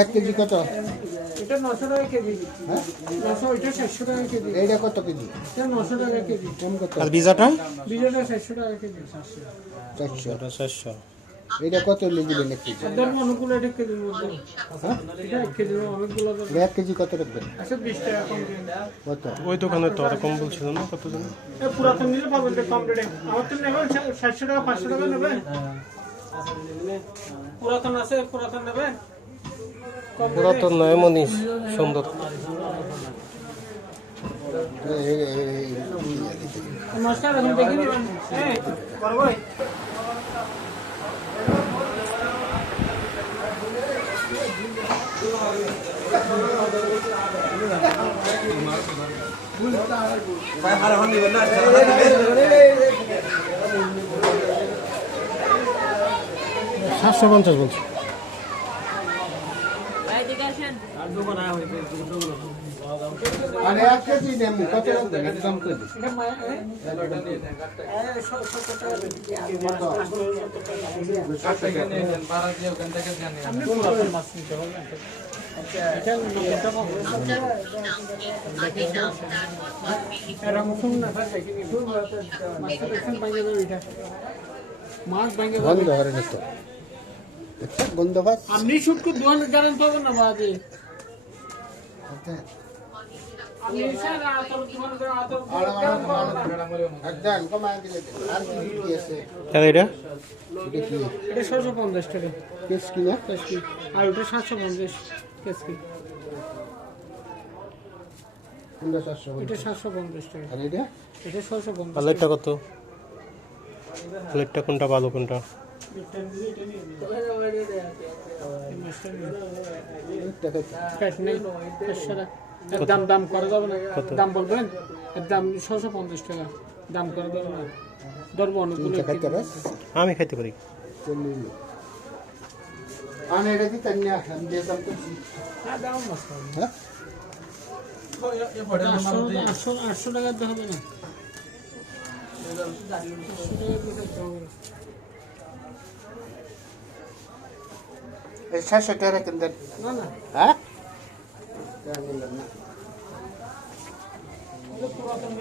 এক কেজি কত? এটা 900 টাকা কেজি। 900, এটা 700 টাকা কেজি। এইটা কত কেজি? এটা 900 টাকা কেজি। কম কত? আর বিজাটা? বিজাটা 700 টাকা কেজি। 400। 400। এইটা কত লিখবেন এক কেজি? ধর্ম অনুকূল এটা কেজির মধ্যে। হ্যাঁ, এটা 1 কেজি অনেকগুলো। এক কেজি কত রাখবেন? আচ্ছা 20 টাকা কম দিন। কত? ওই দোকানে তো আর কম বলছিল না, কত জানো? এ পুরাতন নিলে পাবেন কম রেটে। আমার তো নেবেন 700 টাকা 500 টাকা নেবেন। পুরাতন আছে, পুরাতন নেবেন। পুরাতন নয় মনীষ, সুন্দর। নমস্কার, এখন দেখে নেবেন। হ্যাঁ, করবো। ভাই হারে হন দিবেন না, 750 বলছি। আরে এক কেজি নেন, কত রাখবেন? একদম করে দিন। এটা মায়া আপনি পুরাতন মাছ নিতে পারবেন। এটা নতুনটা কম। এরকম শুন না, দেখে নিন। মাছটা দেখছেন ভাঙে যাবে এটা। মাছ ভাঙে যাবে। গন্ধ হরে না তো। আচ্ছা, গন্ধ বাস। আপনি শুট করে দোয়ান গারান পাবেন না বাদে। আপনি স্যার আতর দোয়ান করে আতর গারান পাবেন না। একদম কমায় দিলে। আর কি আছে? আর এটা? এটা কি? এটা 650 টাকা কেস কি না? কেসকি। আর ওটা 750 কেসকি। কোনটা 400? এটা 750 টাকা। আর এটা? এটা 650। প্লেটটা কত? প্লেটটা কোনটা ভালো কোনটা? পেট নেই। দাম দাম করে যাবে না। দাম বলবেন? এর দাম 650 টাকা। দাম করে যাবে না। ধরবো অনুকূল। আমি খাইতে পারি। আনে এটা দি তান্না আমি দেখাম তো। হ্যাঁ, দাম মাছ। হ্যাঁ? 800 টাকা দিয়ে হবে না। 800 টাকা দিয়ে হবে না। এই 600 টাকা রাখেন দেন। না না, হ্যাঁ? এটা পুরাতন